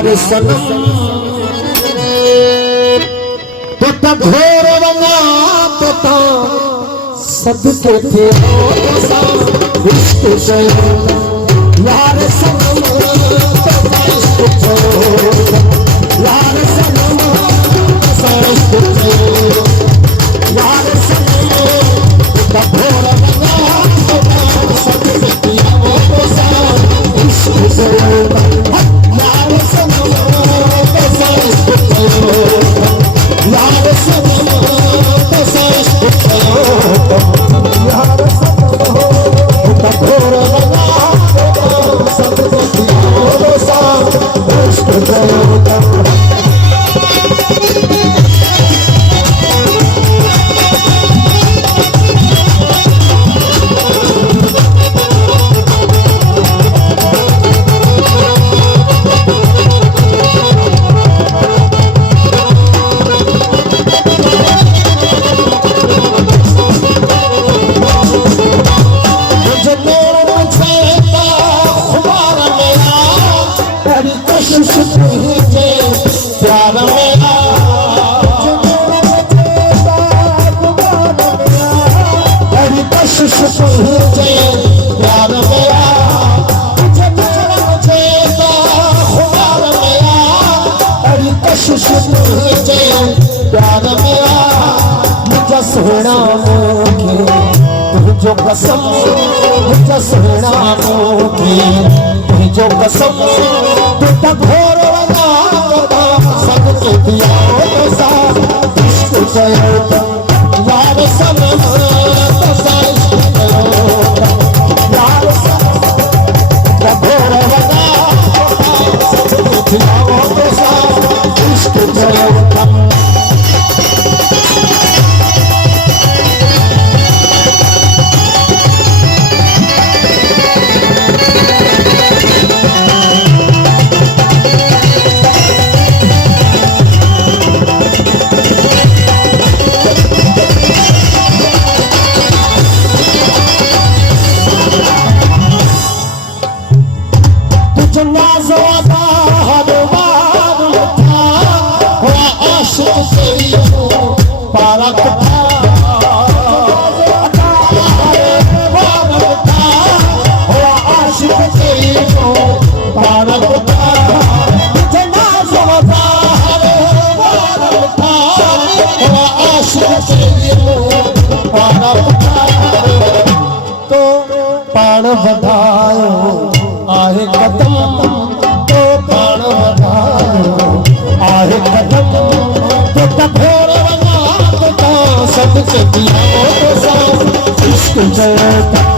यार सनम तो घोर बना तो सदके थे इश्क यार सनम यार सनम यार सनम तो घोर बना तो सदके थे इश्क यार सनम यार सनम यार घोर बना प्यार मेरा मुझे सोना मोखे तुझो कसम मुझे सोना मोखे तुझो कसम तुझा घोर बना सबके दिया सा इश्क यार सनम यार सनम घोर बना सबके दिया सा इश्क तो पाण वधायो आहे कदम तो पाण वधायो आहे कदम तो घोर बना तो सदके दिया इश्क